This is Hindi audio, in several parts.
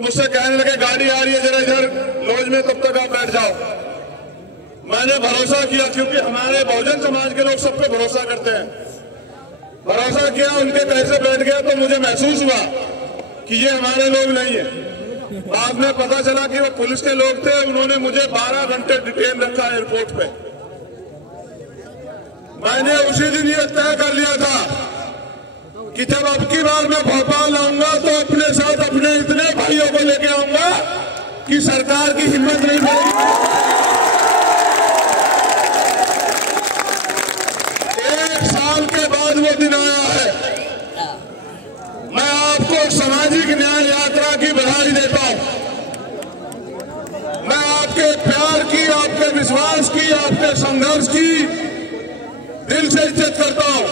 तो मुझसे कहने लगे गाड़ी आ रही है जरा इधर लॉज में, तब तक आप बैठ जाओ। मैंने भरोसा किया, क्योंकि हमारे बहुजन समाज के लोग सब पे भरोसा करते हैं। भरोसा किया, उनके पैसे बैठ गया तो मुझे महसूस हुआ कि ये हमारे लोग नहीं है। बाद में पता चला कि वो पुलिस के लोग थे। उन्होंने मुझे 12 घंटे डिटेन रखा एयरपोर्ट पे। मैंने उसी दिन ये तय कर लिया था कि जब अब की बार मैं भोपाल आऊंगा तो अपने साथ अपने इतने भाइयों को लेके आऊंगा कि सरकार की हिम्मत नहीं पड़ेगी। 1 साल के बाद वो दिन आया है। मैं आपको सामाजिक न्याय यात्रा की बधाई देता हूं। मैं आपके प्यार की, आपके विश्वास की, आपके संघर्ष की दिल से इज्जत करता हूं।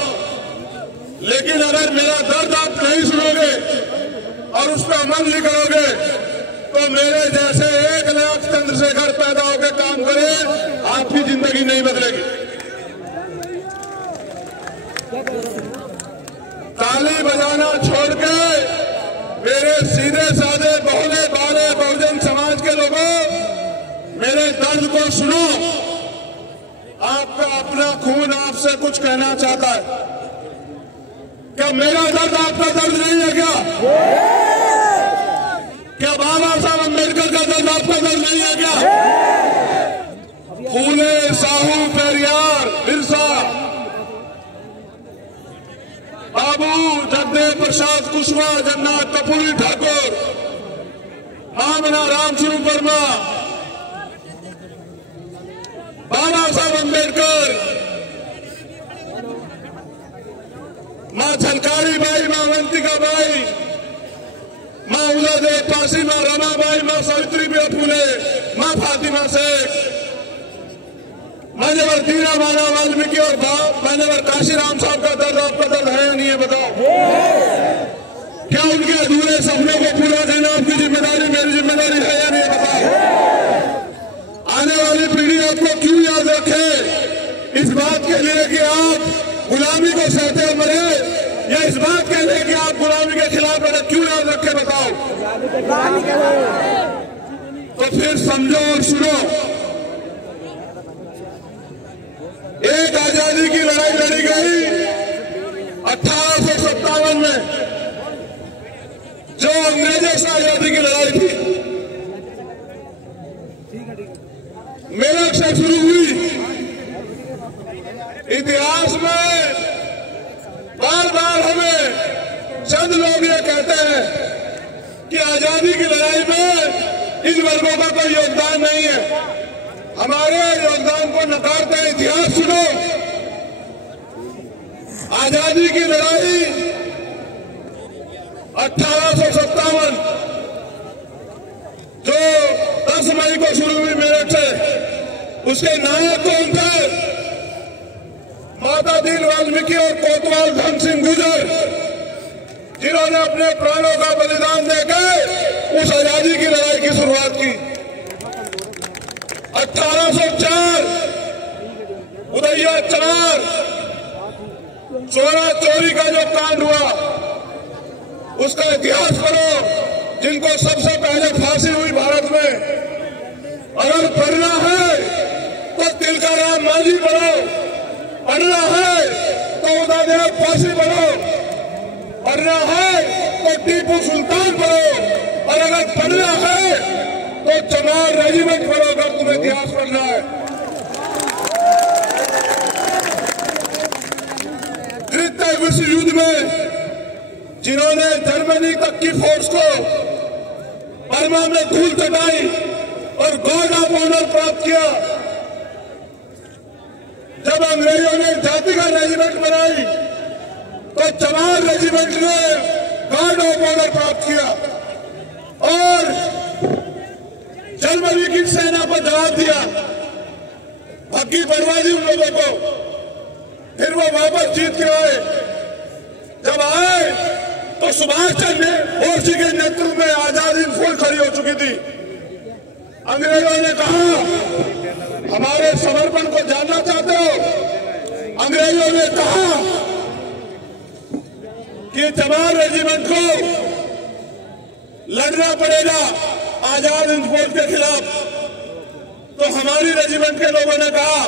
लेकिन अगर मेरा दर्द आप नहीं सुनोगे और उस पर अमल नहीं करोगे तो मेरे जैसे 1 लाख चंद्रशेखर पैदा होकर काम करे, आपकी जिंदगी नहीं बदलेगी। ताली बजाना छोड़ के मेरे सीधे साधे बहुले बाले बहुजन समाज के लोगों, मेरे दर्द को सुनो। आपका अपना खून आपसे कुछ कहना चाहता है। क्या मेरा दर्द आपका दर्द नहीं है क्या? क्या बाबा साहब अम्बेडकर का दर्द आपका दर्द नहीं है क्या? फूले, साहू, पेरियार, बिरसा, बाबू जगदेव प्रसाद कुशवाहा, जगन्नाथ कपूरी ठाकुर, मामना राम स्वरूप वर्मा, बाबा साहब अम्बेडकर, माँ झलकारी बाई, माँ अवंतिका बाई, माँ उलादेव पासी, माँ रमाबाई, माँ सावित्रीबाई फूले, माँ फातिमा शेख, मान्यवर दीनदयाल वाल्मीकि और मान्यवर काशीराम साहब का दर्द आपका दर्द है या नहीं है? बताओ। क्या उनके अधूरे सपनों को पूरा करना आपकी जिम्मेदारी, मेरी जिम्मेदारी है या नहीं? बताओ। आने वाली पीढ़ी आपको क्यों याद रखे? इस बात के लिए कि आप गुलामी को सहते मरे, या इस बात के लिए कि आप गुलामी के खिलाफ लड़े? क्यों याद रखे? बताओ। तो फिर समझो और सुनो। एक आजादी की लड़ाई लड़ी गई 1857 में, जो अंग्रेजों से आजादी की लड़ाई थी, मेरठ से शुरू हुई। इतिहास में बार बार हमें चंद लोग ये कहते हैं कि आजादी की लड़ाई में इन वर्गों का कोई योगदान नहीं है। हमारे योगदान को नकारते हैं। इतिहास सुनो। आजादी की लड़ाई 1857 जो 10 मई को शुरू हुई मेरठ से, उसके नायक कौन थे? माता दीन वाल्मीकि और कोतवाल धन सिंह गुर्जर, जिन्होंने अपने प्राणों का बलिदान देकर उस आजादी की लड़ाई की शुरुआत की। 1804 उदया 4 चोरा चोरी का जो कांड हुआ, उसका इतिहास पढ़ो। जिनको सबसे पहले फांसी हुई भारत में। अगर पढ़ना है तो तिलकाराम मांझी पढ़ो, पढ़ना है तो उदयदेव फांसी पढ़ो, पढ़ना है तो टीपू सुल्तान पढ़ो, और अगर पढ़ना है तो चमार रेजिमेंट पढ़ो अगर तुम्हें इतिहास पढ़ना है। तृतीय विश्व युद्ध में जिन्होंने जर्मनी तक की फोर्स को बर्मा में धूल चटाई और गॉर्ड ऑफ ऑनर प्राप्त किया, जब अंग्रेजों ने जातिगत रेजिमेंट बनाई तो चमार रेजिमेंट ने गार्ड ऑफ ऑनर प्राप्त किया और जर्मनी की सेना पर जवाब दिया। भक्की बर्बाद दी उन लोगों को। फिर वो वापस जीत के आए। जब आए तो सुभाष चंद्र बोस के नेतृत्व में आजादी फुल खड़ी हो चुकी थी। अंग्रेजों ने कहा, हमारे समर्पण को जानना चाहते हो? अंग्रेजों ने कहा कि चमार रेजिमेंट को लड़ना पड़ेगा आजाद हिंद फौज के खिलाफ। तो हमारी रेजिमेंट के लोगों ने कहा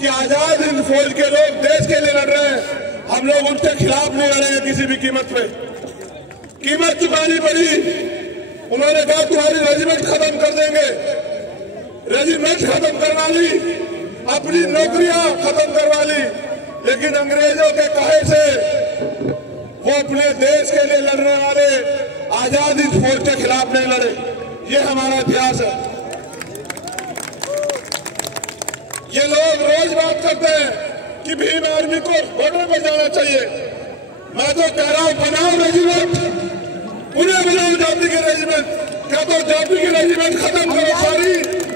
कि आजाद हिंद फौज के लोग देश के लिए लड़ रहे हैं, हम लोग उनके खिलाफ नहीं लड़ेंगे किसी भी कीमत पे। कीमत चुकानी पड़ी। उन्होंने कहा तुम्हारी रेजिमेंट खत्म कर देंगे। रेजिमेंट खत्म करवा ली, अपनी नौकरियां खत्म करवा ली, लेकिन अंग्रेजों के कहे से वो अपने देश के लिए लड़ने वाले आजाद हिंद फौज के खिलाफ नहीं लड़े। ये हमारा इतिहास है। ये लोग रोज बात करते हैं कि भीम आर्मी को बॉर्डर पर जाना चाहिए। मैं तो कह रहा हूं बनाओ रेजिमेंट, पुणे बनाओ जाति के रेजिमेंट। क्या तो जाति की रेजिमेंट खत्म करो सारी,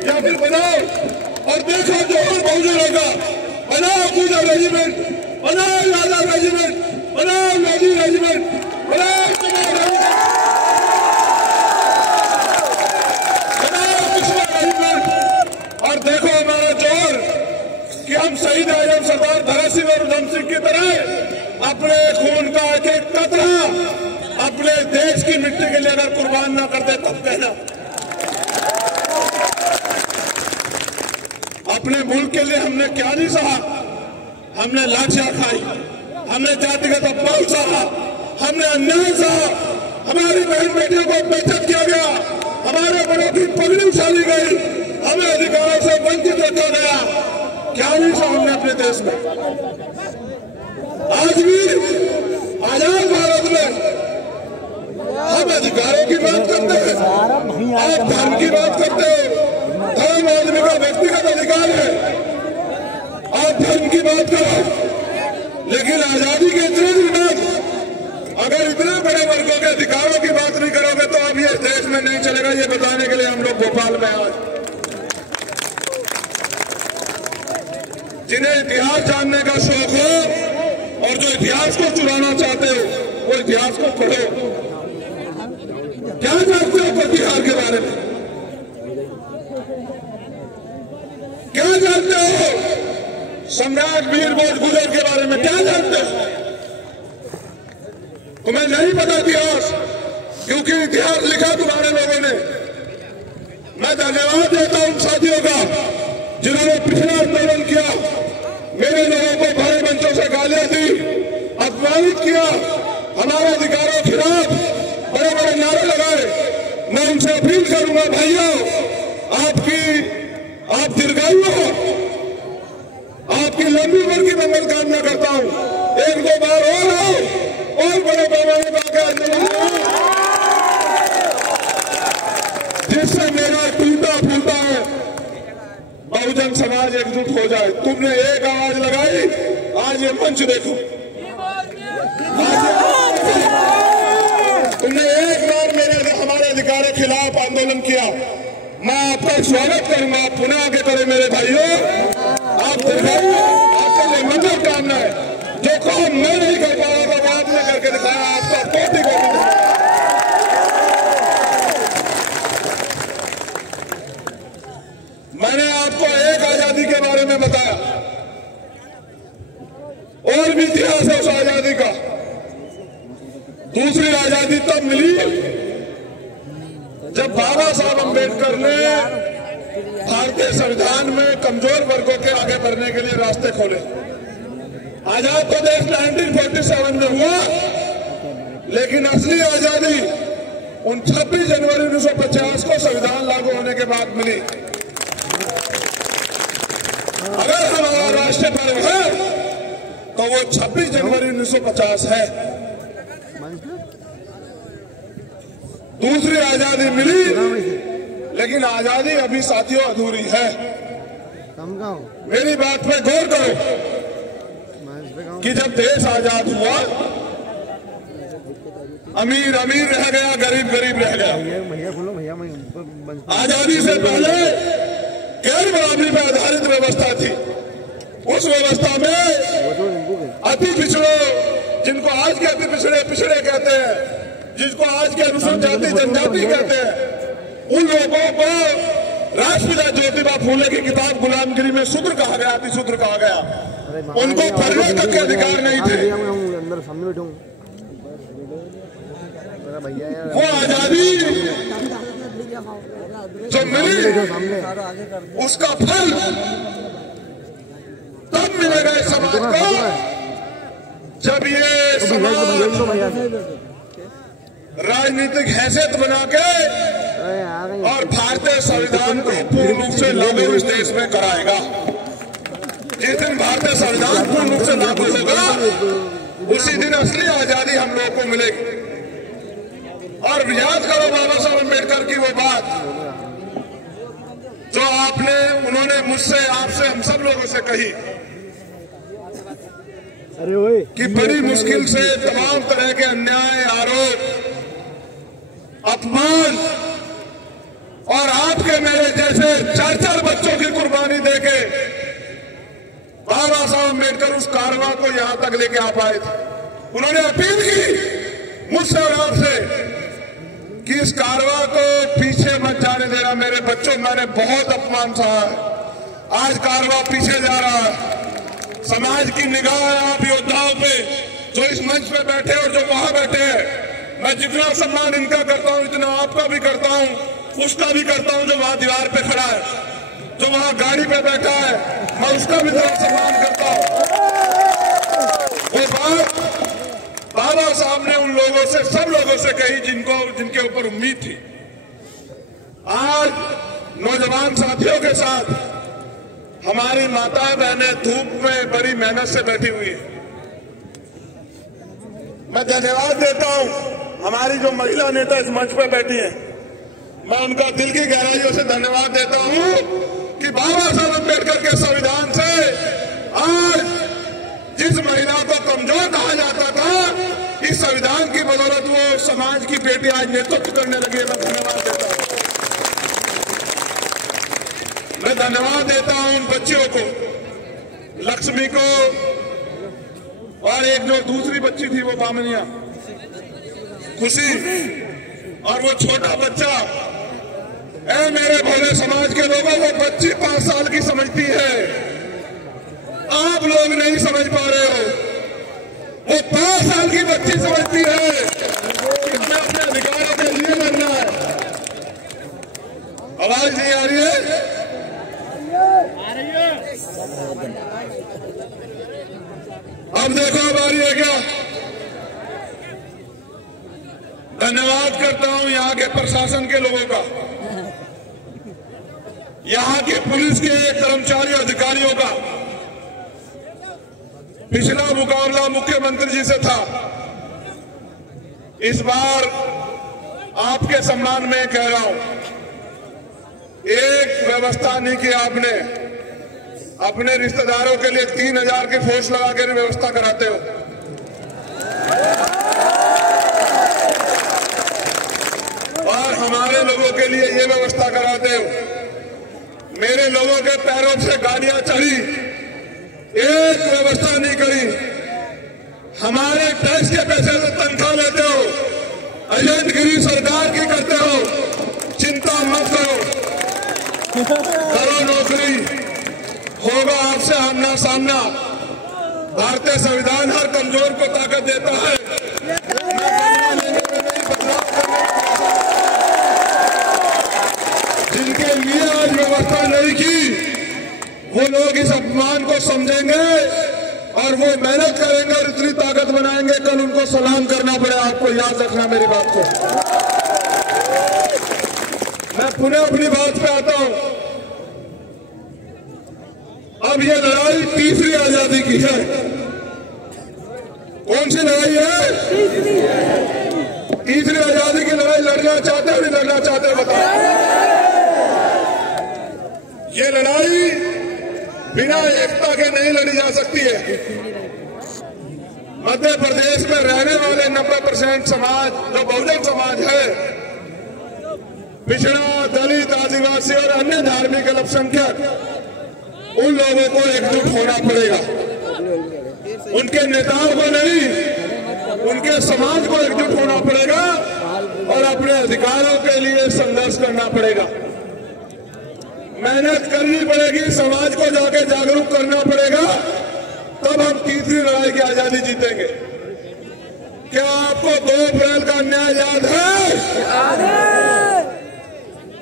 या फिर बनाओ और देखो जोहर बहुजन होगा। बनाओ पूजा रेजिमेंट, बनाओ यादव रेजिमेंट, बनाओ लोधी रेजिमेंट, बनाओ दुश्मन रेजिमेंट। और देखो हमारा जोर कि हम शहीद आजम सरदार भगत सिंह और उधम सिंह की तरह अपने खून का एक एक कतरा अपने देश की मिट्टी के लिए अगर कुर्बान ना करते तब कहना। अपने मुल्क के लिए हमने क्या नहीं सहा। हमने लाठियां खाई, हमने जातिगत अपमान सहा, हमने अन्याय सहा, हमारी बहन बेटियों को बेइज्जत किया गया, हमारे बड़ों की पगड़ी उछाली गई, हमें अधिकारों से वंचित रखा गया। क्या नहीं सहा हमने अपने देश में। आज भी आजाद भारत में हम अधिकारों की बात करते हैं, आप धर्म की बात करते हो। धर्म आदमी का व्यक्तिगत अधिकार है, आप धर्म की बात करो, लेकिन आजादी के इतने दिन बाद अगर इतने बड़े वर्गों के अधिकारों की बात नहीं करोगे तो अब ये देश में नहीं चलेगा। ये बताने के लिए हम लोग भोपाल में आज जिन्हें इतिहास जानने का शौक हो और जो इतिहास को चुराना चाहते हो वो इतिहास को पढ़ो। क्या जानते हो कटिहार के बारे में? क्या जानते हो सम्राट वीर भोज गुजर के बारे में? क्या जानते हो? तुम्हें नहीं पता इतिहास, क्योंकि इतिहास लिखा तुम्हारे लोगों ने। मैं धन्यवाद देता हूं उन साथियों का जिन्होंने पिछड़ा आंदोलन किया, मेरे लोगों को बड़े मंचों से गालियां दी, अपमानित किया, हमारे अधिकारों के खिलाफ बड़े बड़े नारे लगाए। मैं उनसे अपील करूंगा भाइयों, आप दीर्घायु हो, आपकी लंबी उम्र की मैं कामना करता हूं। एक दो बार और आओ और बड़े पैमाने पर आंदोलन जिससे मेरा टूटा फूटा है बहुजन समाज एकजुट हो जाए। तुमने एक आवाज लगाई, आज ये मंच देखो। तुमने एक बार हमारे अधिकारों के खिलाफ आंदोलन किया, मैं आपका स्वागत करूंगा। पुनः आगे करें मेरे भाइयों, आप आपके लिए मंजूर कामना है। जो काम मैं नहीं कर पा रहा था वो आपने करके दिखाया, आपका कोटि कोटि। मैंने आपको एक आजादी के बारे में बताया, और भी इतिहास है उस आजादी का। दूसरी आजादी तब मिली जब बाबा साहब अम्बेडकर ने भारतीय संविधान में कमजोर वर्गों के आगे बढ़ने के लिए रास्ते खोले। आजाद तो देश 1947 में हुआ, लेकिन असली आजादी उन 26 जनवरी 1950 को संविधान लागू होने के बाद मिली। अगर हमारा राष्ट्रीय पर्व है तो वो 26 जनवरी 1950 है। दूसरी आजादी मिली, लेकिन आजादी अभी साथियों अधूरी है। मेरी बात पे गौर करो कि जब देश आजाद हुआ, अमीर अमीर रह गया, गरीब गरीब रह गया। आजादी से पहले गैर बराबरी पर आधारित व्यवस्था थी। उस व्यवस्था में अति पिछड़ों, जिनको आज के अति पिछड़े कहते हैं, जिसको आज के अनुसूचित जाति जनजाति कहते हैं, उन लोगों को राष्ट्रपिता ज्योतिबा फूले की किताब गुलामगिरी में शूद्र कहा गया, अतिशूद्र कहा गया। उनको पढ़ने तक के अधिकार नहीं थे। वो आजादी जो मिली उसका फल तब मिलेगा इस समाज को जब ये समाज राजनीतिक हैसियत बना के और भारतीय संविधान को पूर्ण रूप से लागू इस देश में कराएगा। जिस दिन भारतीय संविधान पूर्ण रूप से लागू होगा उसी दिन असली आजादी हम लोगों को मिलेगी। और याद करो बाबा साहब अम्बेडकर की वो बात जो उन्होंने मुझसे, आपसे, हम सब लोगों से कही कि बड़ी मुश्किल से तमाम तरह के अन्याय, आरोप, अपमान और आपके मेरे जैसे 4-4 बच्चों की कुर्बानी देके बाबा साहब अम्बेडकर उस कारवां को यहां तक लेके आ पाए थे। उन्होंने अपील की मुझसे और आपसे कि इस कारवां को पीछे मत जाने देना। मेरे बच्चों, मैंने बहुत अपमान सहा है, आज कारवां पीछे जा रहा है। समाज की निगाह है आप योद्धाओं पे जो इस मंच पे बैठे और जो वहां बैठे हैं। मैं जितना सम्मान इनका करता हूं उतना आपका भी करता हूं, उसका भी करता हूं जो वहां दीवार पे खड़ा है, जो वहां गाड़ी पे बैठा है, मैं उसका भी जरा सम्मान करता हूं। वो बात बाबा साहब ने उन लोगों से, सब लोगों से कही जिनके ऊपर उम्मीद थी। आज नौजवान साथियों के साथ हमारी माताएं बहनें धूप में बड़ी मेहनत से बैठी हुई है। मैं धन्यवाद देता हूं हमारी जो महिला नेता इस मंच पर बैठी हैं, मैं उनका दिल की गहराइयों से धन्यवाद देता हूं कि बाबा साहब अम्बेडकर के संविधान से आज जिस महिला को कमजोर कहा जाता था, इस संविधान की बदौलत वो समाज की बेटी आज नेतृत्व करने लगी है। मैं धन्यवाद देता हूं। मैं धन्यवाद देता हूं उन बच्चियों को, लक्ष्मी को, और एक जो दूसरी बच्ची थी वो बामनिया, खुशी, और वो छोटा बच्चा। ऐ मेरे भोले समाज के लोगों, वो बच्ची 5 साल की समझती है, आप लोग नहीं समझ पा रहे हो। वो 5 साल की बच्ची समझती है कि हमें अपने अधिकारों के लिए लड़ना है। आवाज नहीं आ रही है? अब देखो अब आ रही है क्या? धन्यवाद करता हूं यहाँ के प्रशासन के लोगों का, यहाँ के पुलिस के कर्मचारियों अधिकारियों का। पिछला मुकाबला मुख्यमंत्री जी से था, इस बार आपके सम्मान में कह रहा हूं, एक व्यवस्था नहीं की आपने। अपने रिश्तेदारों के लिए 3000 की फोर्स लगा कर व्यवस्था कराते हो। और हमारे लोगों के लिए ये व्यवस्था कराते हो। मेरे लोगों के पैरों से गाड़ियां चढ़ी, एक व्यवस्था नहीं करी। हमारे टैक्स के पैसे से तनख्वाह लेते हो, एजेंटगिरी सरकार की करते हो। चिंता मत करो, करो नौकरी, होगा आपसे आमना सामना। भारतीय संविधान हर कमजोर को ताकत देता है। जिनके लिए आज व्यवस्था नहीं की, वो लोग इस अपमान को समझेंगे और वो मेहनत करेंगे और इतनी ताकत बनाएंगे, कल उनको सलाम करना पड़े। आपको याद रखना मेरी बात को। मैं पुनः अपनी बात पे आता हूं। अब ये लड़ाई तीसरी आजादी की है। कौन सी लड़ाई है? तीसरी आजादी की लड़ाई लड़ना चाहते हो नहीं लड़ना चाहते हो बताओ। ये लड़ाई बिना एकता के नहीं लड़ी जा सकती है। मध्य प्रदेश में रहने वाले 90% समाज जो बहुजन समाज है, पिछड़ा, दलित, आदिवासी और अन्य धार्मिक अल्पसंख्यक, उन लोगों को एकजुट होना पड़ेगा। उनके नेताओं को नहीं, उनके समाज को एकजुट होना पड़ेगा और अपने अधिकारों के लिए संघर्ष करना पड़ेगा। मेहनत करनी पड़ेगी, समाज को जाके जागरूक करना पड़ेगा, तब हम तीसरी लड़ाई की आजादी जीतेंगे। क्या आपको 2 अप्रैल का अन्याय याद है?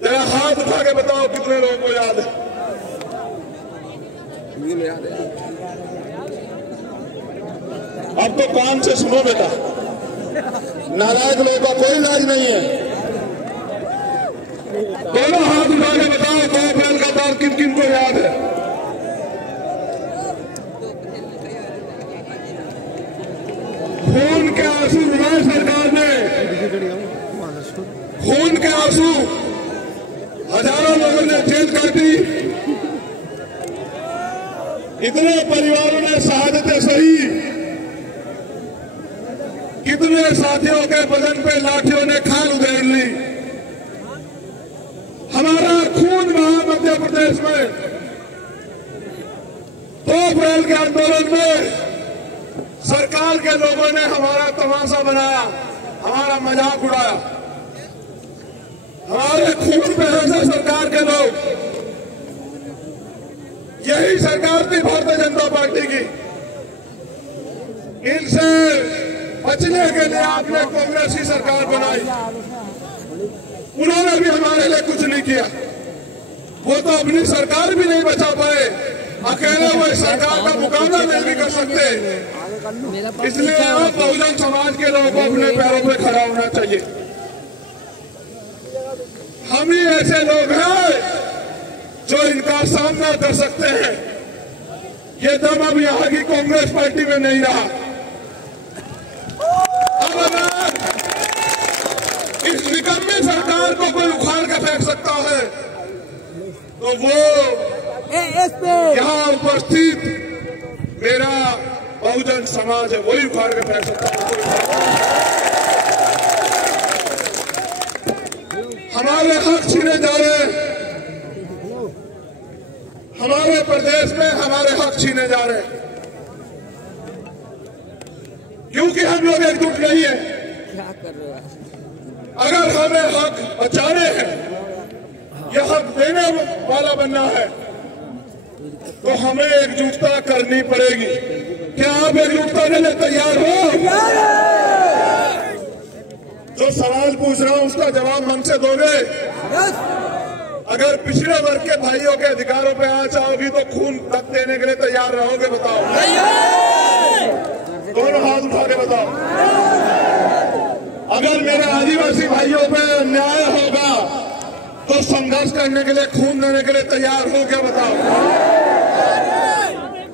जरा हाथ उठा के बताओ कितने लोगों को याद है? अब तो कान से सुनो बेटा, नालायक लोगों का कोई इलाज नहीं है। दोनों हाथ उठा के बताओ 2 अप्रैल का तार किन किन को याद है? खून के आंसू रुलाए सरकार ने, खून के आंसू, हजारों लोगों ने जेल काटी, इतने परिवारों ने शहादतें सही, कितने साथियों के बदन पे लाठियों ने खाल उधेड़ ली। हमारा खून बहा मध्य प्रदेश में 2 अप्रैल के आंदोलन में। सरकार के लोगों ने हमारा तमाशा बनाया, हमारा मजाक उड़ाया, हमारे खून पे हंसे सरकार के लोग। यही सरकार थी भारतीय जनता पार्टी की। इनसे बचने के लिए आपने कांग्रेस की सरकार बनाई। उन्होंने भी हमारे लिए कुछ नहीं किया। वो तो अपनी सरकार भी नहीं बचा पाए, अकेले वो सरकार का मुकाबला नहीं भी कर सकते। इसलिए अब बहुजन समाज के लोगों को अपने पैरों पे खड़ा होना चाहिए। हम ही ऐसे लोग हैं जो इनका सामना कर सकते हैं। ये दम अब यहाँ की कांग्रेस पार्टी में नहीं रहा। अब अगर इस निकम्मी सरकार को कोई उखाड़ के फेंक सकता है तो वो यहाँ उपस्थित मेरा बहुजन समाज है, वही उखाड़ के फेंक सकता है। हमारे हक छीने जा रहे हैं, हमारे प्रदेश में हमारे हक छीने जा रहे हैं, क्योंकि हम लोग एकजुट नहीं है। अगर हमें हक बचाने हैं, यह हक देने वाला बनना है, तो हमें एकजुटता करनी पड़ेगी। क्या आप एकजुटता के लिए तैयार हो? जो सवाल पूछ रहा हूं उसका जवाब मन से दोगे? अगर पिछड़े वर्ग के भाइयों के अधिकारों पे आ चाहोगी तो खून तक देने के लिए तैयार रहोगे? बताओ, दोनों हाथ उठा के बताओ। अगर मेरे आदिवासी भाइयों पे अन्याय होगा तो संघर्ष करने के लिए, खून देने के लिए तैयार हो क्या? बताओ।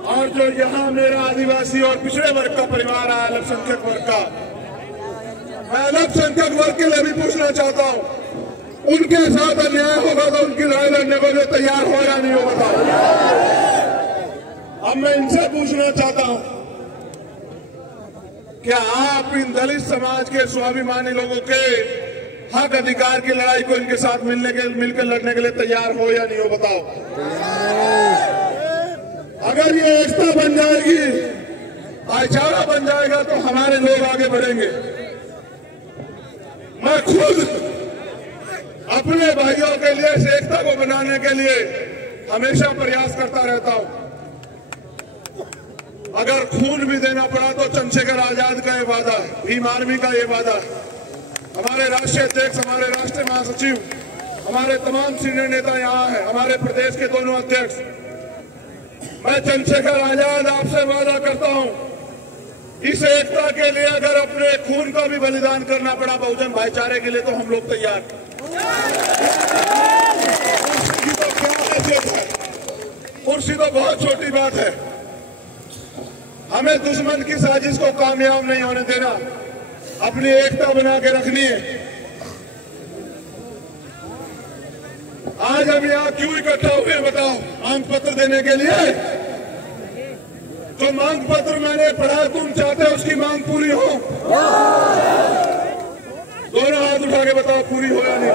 और जो यहाँ मेरा आदिवासी और पिछड़े वर्ग का परिवार है, अल्पसंख्यक वर्ग का, मैं अल्पसंख्यक वर्ग के लिए भी पूछना चाहता हूँ, उनके साथ अन्याय होगा तो उनकी लड़ाई लड़ने को लिए तैयार हो या नहीं हो? बताओ। अब मैं इनसे पूछना चाहता हूँ, क्या आप इन दलित समाज के स्वाभिमानी लोगों के हक अधिकार की लड़ाई को इनके साथ मिलकर लड़ने के लिए तैयार हो या नहीं हो? बताओ। अगर ये एकता बन जाएगी, भाईचारा बन जाएगा तो हमारे लोग आगे बढ़ेंगे। मैं खुद अपने भाइयों के लिए इस एकता को बनाने के लिए हमेशा प्रयास करता रहता हूं। अगर खून भी देना पड़ा तो चंद्रशेखर आजाद का ये वादा है, भीम आर्मी का ये वादा है, हमारे राष्ट्रीय अध्यक्ष, हमारे राष्ट्रीय महासचिव, हमारे तमाम सीनियर नेता यहाँ हैं, हमारे प्रदेश के दोनों अध्यक्ष। मैं चंद्रशेखर आजाद आपसे वादा करता हूं, इस एकता के लिए अगर अपने खून का भी बलिदान करना पड़ा बहुजन भाईचारे के लिए तो हम लोग तैयार। कुर्सी तो बहुत छोटी बात है। हमें दुश्मन की साजिश को कामयाब नहीं होने देना, अपनी एकता बना के रखनी है। आज हम यहाँ क्यों इकट्ठा हुए बताओ? मांग पत्र देने के लिए। जो मांग पत्र मैंने पढ़ा, तुम चाहते हो उसकी मांग पूरी हो? दोनों हाथ उठा के बताओ, पूरी हो या नहीं?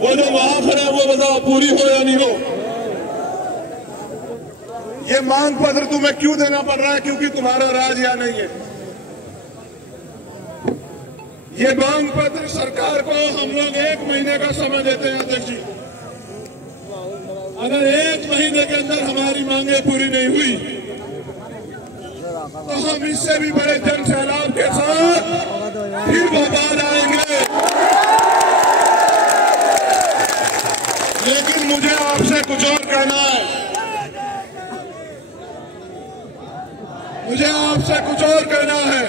वो जो वहां खड़े हैं वो बताओ, पूरी हो या नहीं हो? ये मांग पत्र तुम्हें क्यों देना पड़ रहा है? क्योंकि तुम्हारा राज यहाँ नहीं है। ये मांग पत्र सरकार को हम लोग 1 महीने का समय देते हैं अध्यक्ष जी। अगर 1 महीने के अंदर हमारी मांगे पूरी नहीं हुई तो हम इससे भी बड़े जन सैलाब के साथ फिर भोपाल आएंगे। लेकिन मुझे आपसे कुछ और कहना है, मुझे आपसे कुछ और कहना है।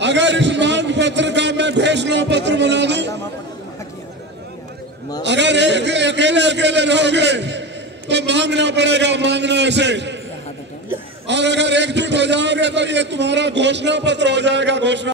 अगर इस मांग पत्र का मैं घोषणा पत्र बना दूं, अगर अकेले रहोगे तो मांगना पड़ेगा, मांगना ऐसे, और अगर एकजुट हो जाओगे तो ये तुम्हारा घोषणा पत्र हो जाएगा। घोषणा